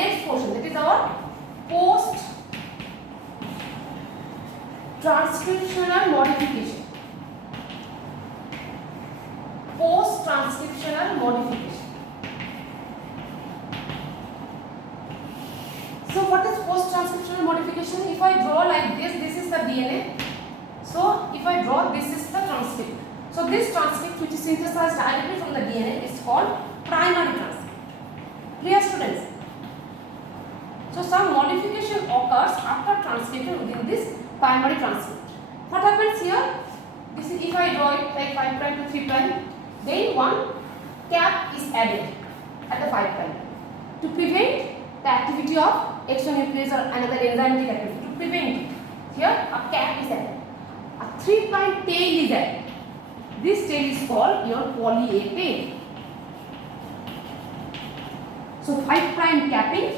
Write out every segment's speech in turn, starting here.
next portion, that is our post transcriptional modification. Post transcriptional modification. So what is post transcriptional modification? If I draw like this is the DNA. So if I draw, this is the transcript. So this transcript which is synthesized directly from the DNA is called primary transcript. Clear, students? So some modification occurs after transcription within this primary transcript. What happens here? This is, if I draw it like 5 prime to 3 prime, then one cap is added at the 5 prime to prevent the activity of exonuclease or another enzymatic activity. To prevent it, here a cap is added. A 3 prime tail is added. This tail is called your poly A tail. So 5 prime capping.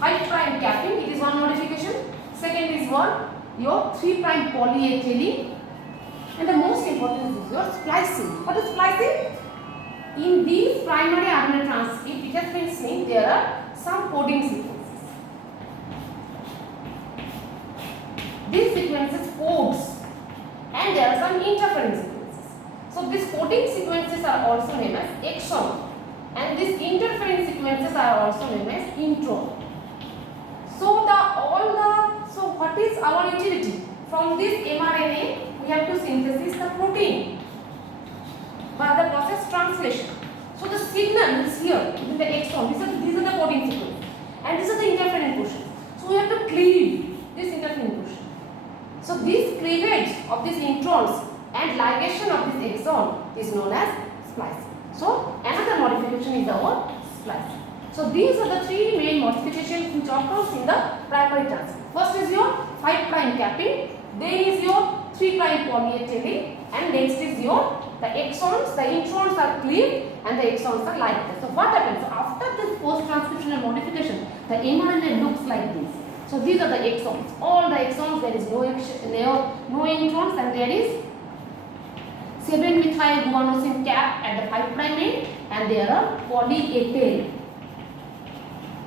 5 prime capping, it is one modification. Second is what? Your 3 prime poly A tailing. And the most important is your splicing. What is splicing? In these primary RNA transcript, it has been seen there are some coding sequences. These sequences codes and there are some interference sequences. So these coding sequences are also known as exon and these interference sequences are also known as intron. So what is our utility? From this mRNA we have to synthesize the protein by the process translation. So the signal is here in the exon. These are the coding sequences and these are the interference portion. So we have to cleave this interference portion. So this cleavage of these introns and ligation of this exon is known as splicing. So another modification is our splicing. So these are the three main modifications which occurs in the primary transcript. First is your 5 prime capping, then is your 3 prime poly A tailing, and next is your the exons, the introns are cleaved and the exons are ligated. So what happens? So after this post transcriptional modification, the mRNA looks like this. So these are the exons. All the exons, there is no introns and there is 7-methyl guanosine cap at the 5 prime end and there are poly A tail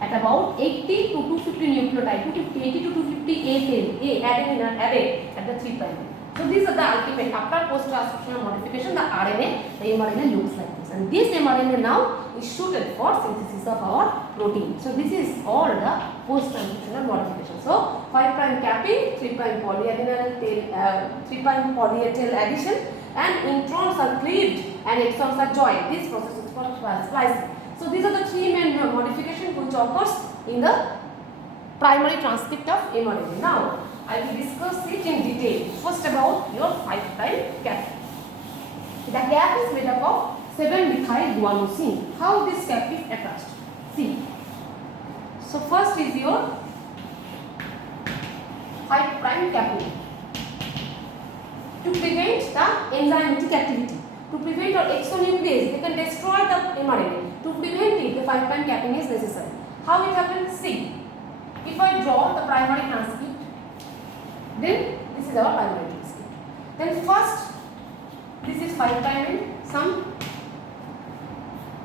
at about 80 to 250 nucleotide, 80 to 250 A tail, added at the 3 prime. So these are the ultimate, after post transcriptional modification, the mRNA looks like this. And this mRNA now is suited for synthesis of our protein. So this is all the post transcriptional modification. So 5 prime capping, 3 prime polyadenal tail, 3 prime poly A tail addition, and introns are cleaved and exons are joined. This process is called splicing. So these are the three main modifications which occurs in the primary transcript of mRNA. Now I will discuss it in detail. First about your 5 prime cap. The cap is made up of 7-methyl guanosine. How this cap is attached? See. So first is your 5 prime capping. To prevent the enzymatic activity, to prevent or exonuclease, they can destroy the mRNA. To prevent it, the 5 prime capping is necessary. How it happens? See. If I draw the primary transcript, then this is our primary transcript. Then first, this is 5 prime end,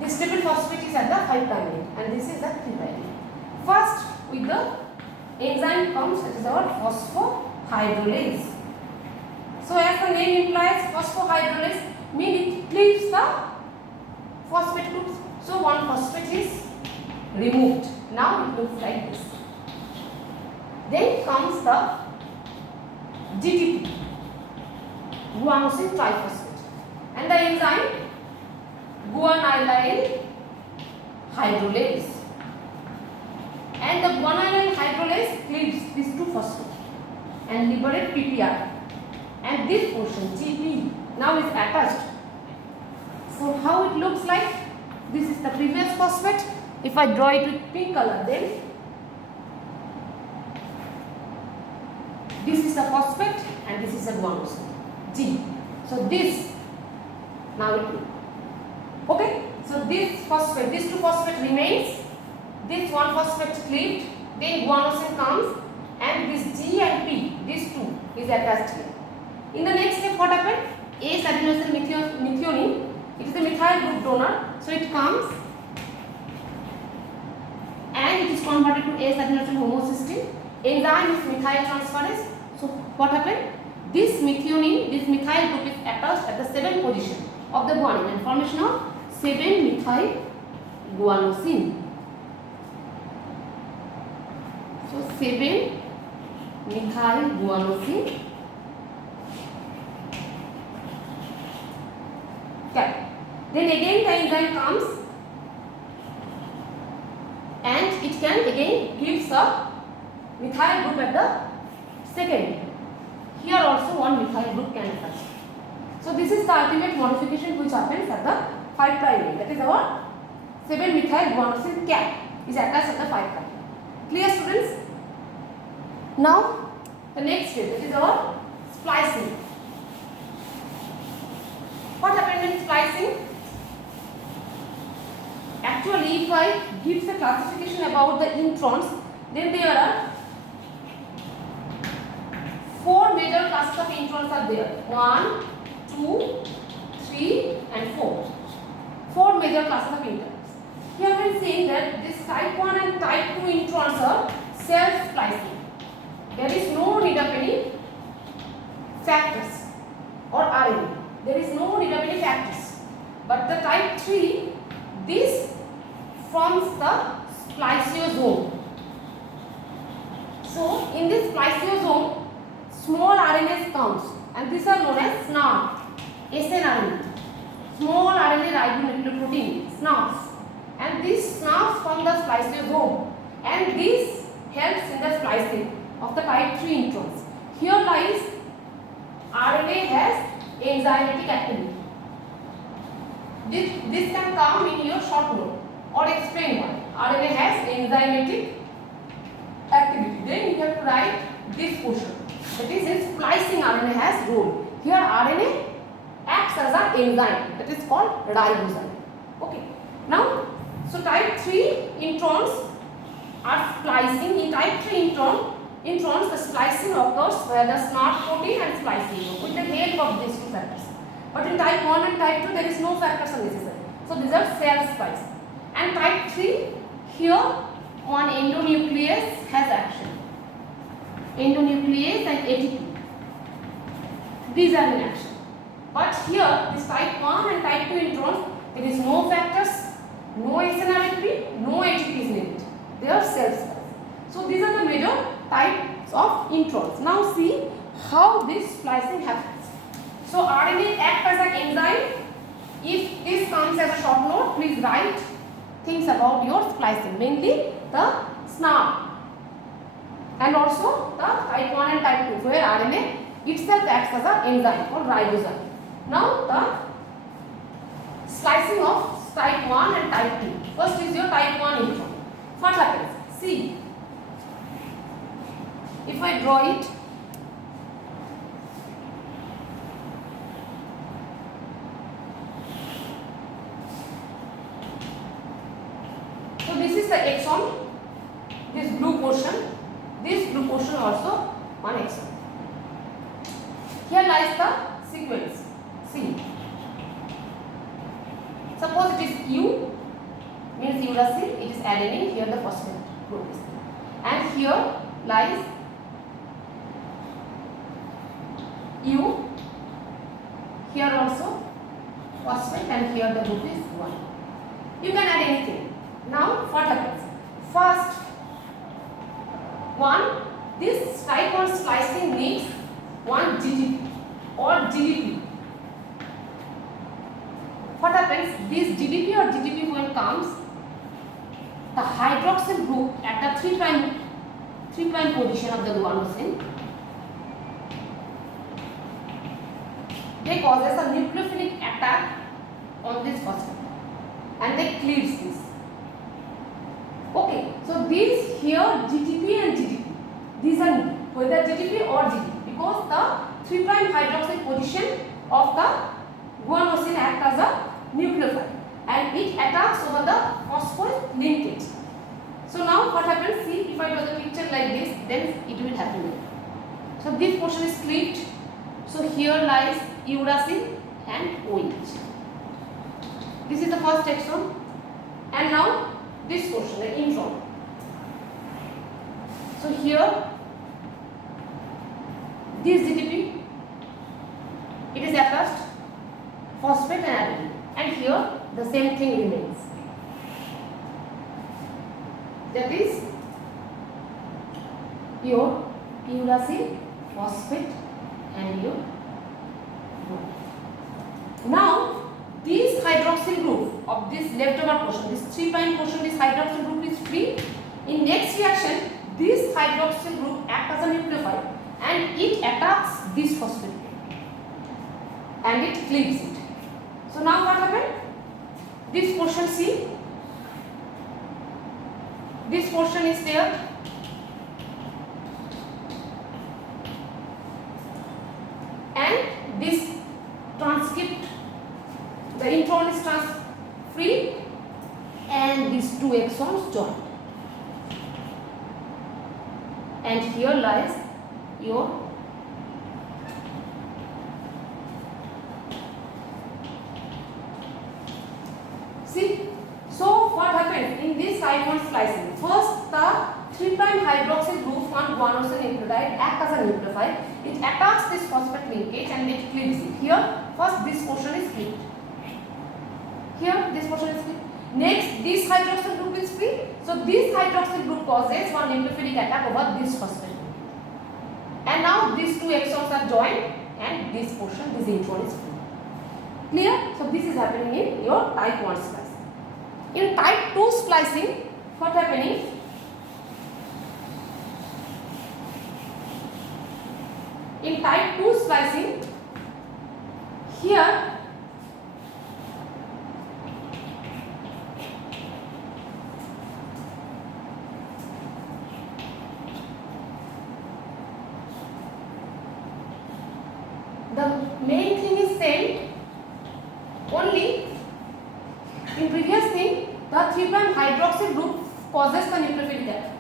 this triple phosphate is at the 5 prime end and this is the 3 prime end. First, with the enzyme comes, that is our phosphohydrolase. So as the name implies, phosphohydrolase means it cleaves the phosphate groups. So one phosphate is removed. Now it looks like this. Then comes the GTP, guanosine triphosphate, and the enzyme guanylyl hydrolase. And the guanylyl hydrolase cleaves these two phosphates and liberate PPR. And this portion GP now is attached. So how it looks like? This is the previous phosphate. If I draw it with pink color, then this is the phosphate and this is the guanosine G. So this now it okay. So this phosphate, these two phosphate remains. This one phosphate cleaved. Then guanosine comes and this G and P, these two is attached here. In the next step, what happened? A adenosine methionine. It is a methyl group donor. So it comes is converted to S-adenosine homocysteine. Enzyme is methyl transferase. So what happened? This methionine, this methyl group is attached at the 7th position of the guanine and formation of 7-methyl guanosine. So 7-methyl guanosine. Okay. Then again the enzyme comes and it can again gives a methyl group at the second. Here also one methyl group can attach. So this is the ultimate modification which happens at the 5' end. That is our 7-methyl guanosine cap is attached at the 5'. Clear, students? Now the next step, that is our splicing. What happens in splicing? Actually, if I give the classification about the introns, then there are 4 major classes of introns are there. 1, 2, 3 and 4. 4 major classes of introns. Here we are saying that this type 1 and type 2 introns are self-splicing. There is no need of any factors or RNA. There is no need of any factors. But the type 3, this forms the spliceosome. So in this spliceosome, small RNAs comes and these are known as SNRs, snRNA, small RNA ribonucleoprotein, SNRs, and these SNRs form the spliceosome and this helps in the splicing of the type 3 introns. Here lies RNA has enzymatic activity. This can come in your short note or explain why. RNA has enzymatic activity. Then you have to write this portion. That is, in splicing RNA has role. Here RNA acts as an enzyme that is called ribozyme. Okay. Now, so type 3 introns are splicing. In type 3 introns, the splicing occurs where the SNRT protein and splicing with the help of these two factors. But in type 1 and type 2, there is no factors are necessary. So these are self-splicing. And type 3, here one endonuclease has action. Endonuclease and ATP. These are in action. But here, this type 1 and type 2 introns, there is no factors, no snRNP, no ATP is needed. They are self-splicing. So these are the major types of introns. Now see how this splicing happens. So RNA acts as an enzyme. If this comes as a short note, please write things about your splicing, mainly the SNR and also the type 1 and type 2 where RNA itself acts as an enzyme called ribozyme. Now the slicing of type 1 and type 2. First is your type 1 intron. What happens? See, if I draw it, so this is the exon, this blue portion also one exon. Here lies the sequence. See, suppose it is U, means uracil, it is adenine, here the phosphate group is there. And here lies U, here also phosphate, and here the group is 1. You can add anything. Now what happens? First one, this type 1 splicing needs one GGP or GDP. What happens? This GDP or GDP when comes, the hydroxyl group at the 3' position of the guanosine, they causes a nucleophilic attack on this phosphate and they cleaves this. Okay, so these here GTP and GDP, these are whether GTP or GDP because the 3' hydroxyl position of the guanosine acts as a nucleophile and it attacks over the phosphorus linkage. So now what happens? See, if I draw the picture like this, then it will happen. So this portion is cleaved. So here lies uracil and OH. This is the first exon, and now this portion, the intron. So here this GTP, it is attached phosphate and adenine, and here the same thing remains. That is your uracil, phosphate and your group. Now this hydroxyl group of this leftover portion, this 3' portion, this hydroxyl group is free. In next reaction, this hydroxyl group acts as a nucleophile and it attacks this phosphate and it cleaves it. So now what happened? This portion, see, this portion is there, and this transcript, the intron is free, and these two exons join, and here lies your see. So what happened in this side one splicing? First, the 3' hydroxyl group on guanosine nucleotide act as a nucleophile. It attacks this phosphate linkage and it cleaves it. Here, first this portion is cleaved. Here, this portion is cleaved. Next, this hydroxyl group is free. So this hydroxyl group causes one nucleophilic attack over this phosphate. And now these two exons are joined, and this portion, this intron is free. Clear? So this is happening in your type 1 splicing. In type 2 splicing, what happening? In type 2 splicing, here the main thing is same, only in previous thing the 3' hydroxyl group causes the nucleophilic attack.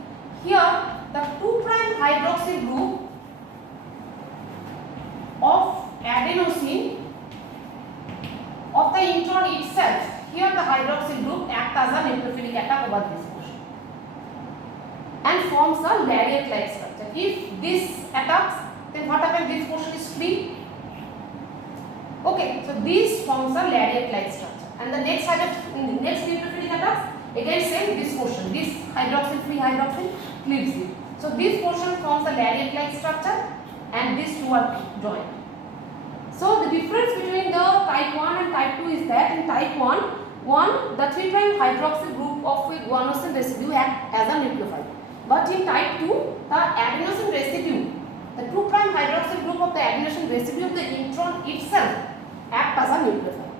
Here the 2' hydroxyl group of adenosine of the intron itself, here the hydroxyl group acts as a nucleophilic attack over this portion and forms a lariat-like structure. If this attacks, then what happens? This portion is free. Okay, so this forms a lariat-like structure. And the next nucleophilic attacks, again same, this portion, this hydroxyl free hydroxyl cleaves it. So this portion forms a lariat-like structure and these two are joined. So the difference between the type 1 and type 2 is that in type 1, the 3' hydroxyl group of a guanosine residue acts as a nucleophile. But in type 2, the adenosine residue, the 2' hydroxyl group of the adenosine residue of the intron itself acts as a nucleophile.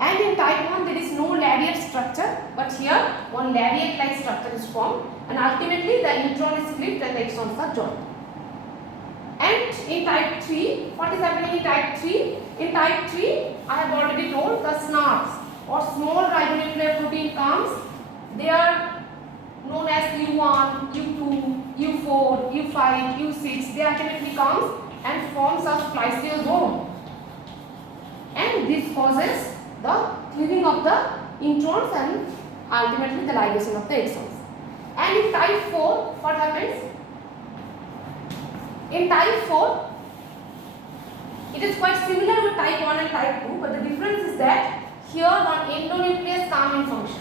And in type 1 there is no lariat structure, but here one lariat-like structure is formed, and ultimately the intron is cleaved and the exons are joined. And in type 3, what is happening in type 3? In type 3, I have already told the SNRs or small ribonuclear protein comes. They are known as U1, U2, U4, U5, U6. They ultimately comes and forms a spliceosome. And this causes the cleaving of the introns and ultimately the ligation of the exons. And in type 4, what happens? In type 4, it is quite similar with type 1 and type 2, but the difference is that here one endonuclease comes in function,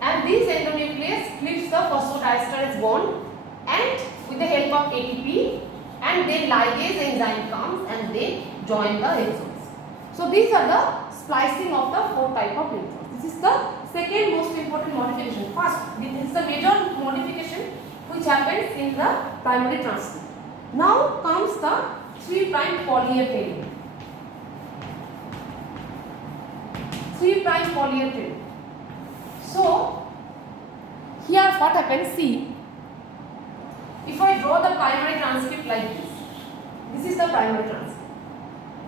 and this endonuclease cleaves the phosphodiesterase bond and with the help of ATP, and then ligase enzyme comes and they join the exons. So these are the splicing of the 4 type of introns. This is the second most important modification. First, this is the major modification which happens in the primary transcript. Now comes the 3' polyA pairing. 3' polyA pairing. So here what happens? See, if I draw the primary transcript like this, this is the primary transcript.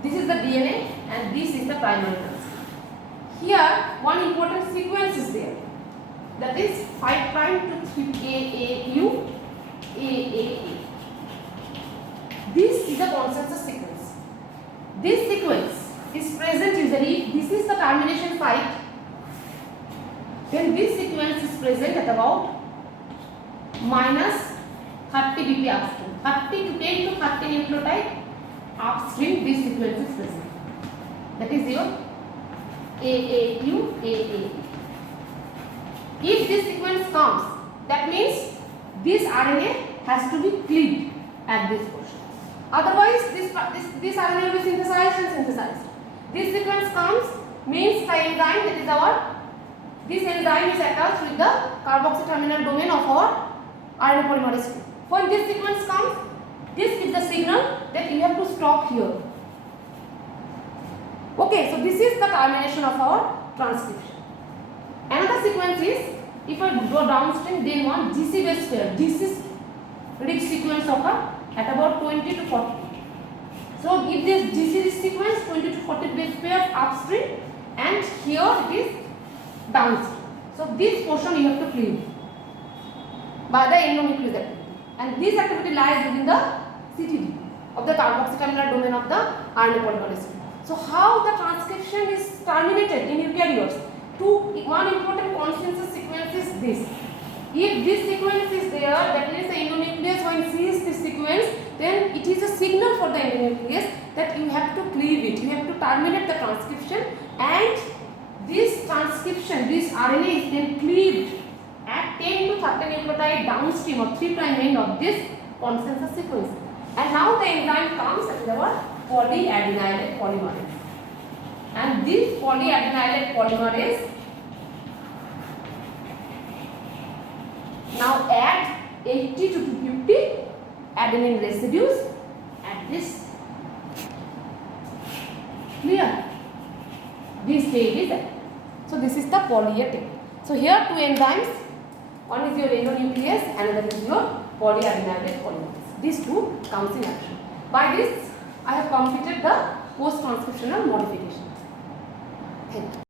This is the DNA and this is the primary transcript. Here one important sequence is there. That is 5' to 3 AAA. This is a consensus sequence. This sequence is present usually, this is the termination site, then this sequence is present at about 30 BP upstream. 30 to 10 to 30 nucleotide upstream this sequence is present. That is your AAU, AAE. If this sequence comes, that means this RNA has to be cleaved at this portion. Otherwise, this RNA will be synthesized and synthesized. This sequence comes means the enzyme, that is our, this enzyme is attached with the carboxy terminal domain of our RNA polymerase II. When this sequence comes, this gives the signal that you have to stop here. Okay, so this is the termination of our transcription. Another sequence is, if I go downstream, then one GC base pair. This is rich sequence occur at about 20 to 40. So if this GC sequence 20 to 40 base pairs upstream, and here it is downstream. So this portion you have to cleave by the endonuclease activity, and this activity lies within the CTD of the carboxy terminal domain of the RNA polymerase. So how the transcription is terminated in eukaryotes? One important consensus sequence is this. If this sequence is there, that means the endonuclease when sees this sequence, then it is a signal for the endonuclease that you have to cleave it, you have to terminate the transcription, and this transcription, this RNA is then cleaved at 10 to 30 nucleotide downstream of 3' end of this consensus sequence. And now the enzyme comes as our polyadenylate polymerase. And this polyadenylate polymerase now add 80 to 250 adenine residues at this. Clear? This stage is active. So this is the poly-A tape. So here two enzymes, one is your endonuclease, another is your polyadenylate polymerase. These two comes in action. By this I have completed the post-transcriptional modification. Thank you.